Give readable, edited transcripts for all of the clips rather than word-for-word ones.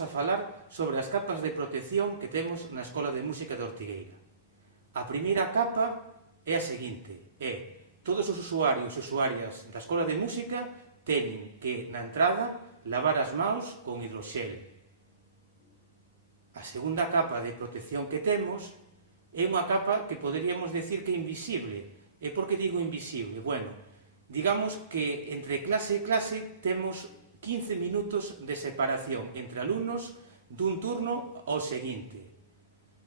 imos a falar sobre as capas de protección que temos na Escola de Música de Ortigueira. A primeira capa é a seguinte, todos os usuarios e usuarias da Escola de Música teñen que, na entrada, lavar as mãos con hidroxel. A segunda capa de protección que temos é unha capa que poderíamos decir que é invisible. E por que digo invisible? Bueno, digamos que entre clase e clase temos 15 minutos de separación entre alumnos dun turno ao seguinte.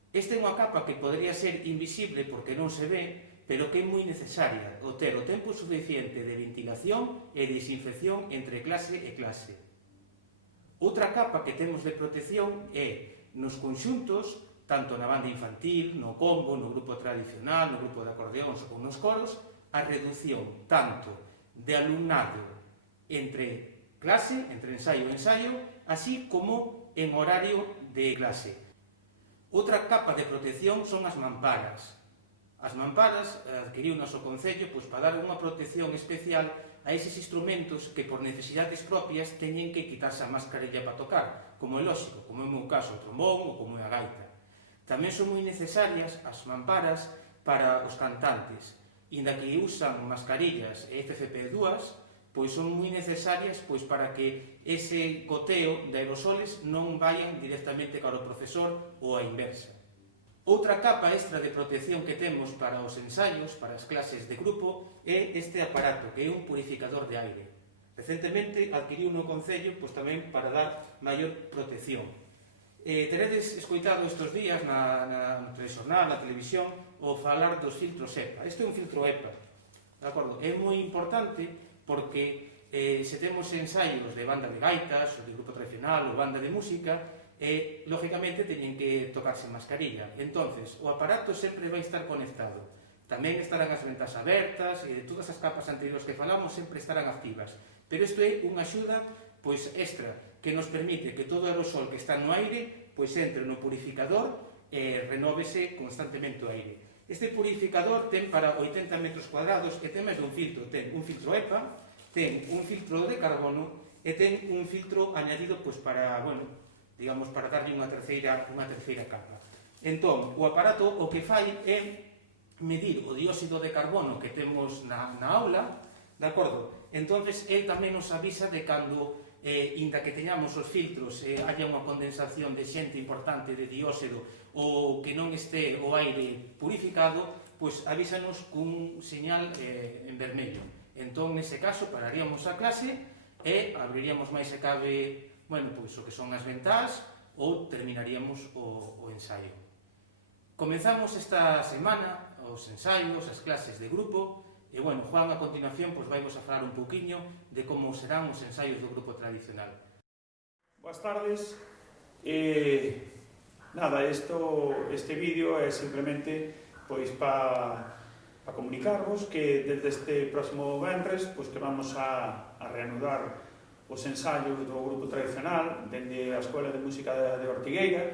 Esta é unha capa que podría ser invisible porque non se ve, pero que é moi necesaria o ter o tempo suficiente de ventilación e desinfección entre clase e clase. Outra capa que temos de protección é nos conxuntos, tanto na banda infantil, no combo, no grupo tradicional, no grupo de acordeóns ou nos coros, a reducción tanto de alumnado entre clase, entre ensaio e ensaio, así como en horario de clase. Outra capa de protección son as mamparas. As mamparas adquiriu o noso Concello para dar unha protección especial a eses instrumentos que por necesidades propias teñen que quitarse a mascarilla para tocar, como é lógico, como é o meu caso, o trombón ou como é a gaita. Tamén son moi necesarias as mamparas para os cantantes, inda que usan mascarillas e FFP2, son moi necesarias para que ese goteo de aerosoles non vayan directamente cara ao profesor ou a inversa. Outra capa extra de protección que temos para os ensaios, para as clases de grupo, é este aparato, que é un purificador de aire. Recentemente adquiriu no Concello tamén para dar maior protección. Teredes escoitado estes días na telexornal, na televisión, o falar dos filtros EPA. Este é un filtro EPA, de acordo? É moi importante porque se temos ensaios de banda de gaitas, ou de grupo tradicional, ou banda de música, lógicamente teñen que tocarse mascarilla. Entonces, o aparato sempre vai estar conectado. Tamén estarán as ventas abertas e todas as capas anteriores que falamos sempre estarán activas. Pero isto é unha axuda extra que nos permite que todo o aerosol que está no aire entre no purificador e renóvese constantemente o aire. Este purificador ten para 80 metros cuadrados e ten máis dun filtro. Ten un filtro EPA, ten un filtro de carbono e ten un filtro añadido para darlle unha terceira capa. Entón, o aparato o que fai é medir o dióxido de carbono que temos na aula, de acordo? Entón, el tamén nos avisa de cando, inda que teñamos os filtros, haya unha condensación de xente importante de dióxido ou que non este o aire purificado, avísanos cun señal en vermello. Entón, nese caso, pararíamos a clase e abriríamos máis se cabe o que son as ventás ou terminaríamos o ensaio. Comezamos esta semana os ensaios, as clases de grupo e, Juan, a continuación, vaimos a falar un pouquiño de como serán os ensaios do grupo tradicional. Boas tardes. Este vídeo é simplemente para comunicarvos que desde este próximo venres que vamos a reanudar os ensaios do grupo tradicional dende a Escola de Música de Ortigueira.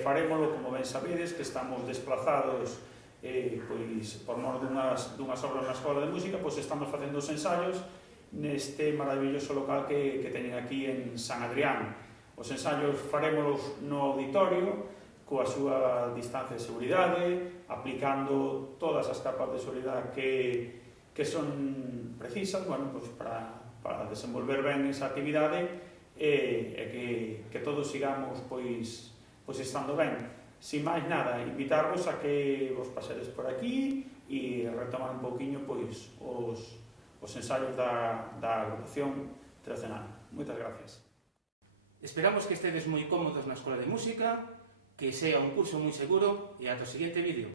Farémolo, como ben sabedes, que estamos desplazados por mor dunhas obras na Escola de Música, estamos facendo os ensaios neste maravilloso local que teñen aquí en San Adrián. Os ensaios farémolos no auditorio, coa súa distancia de seguridade, aplicando todas as capas de seguridade que son precisas para desenvolver ben esa actividade e que todos sigamos estando ben. Sin máis nada, invitarvos a que vos pasedes por aquí e retomar un pouquiño os ensaios da agrupación tradicional. Moitas gracias. Esperamos que estedes moi cómodos na Escola de Música, que sea un curso moi seguro e ata o seguinte vídeo.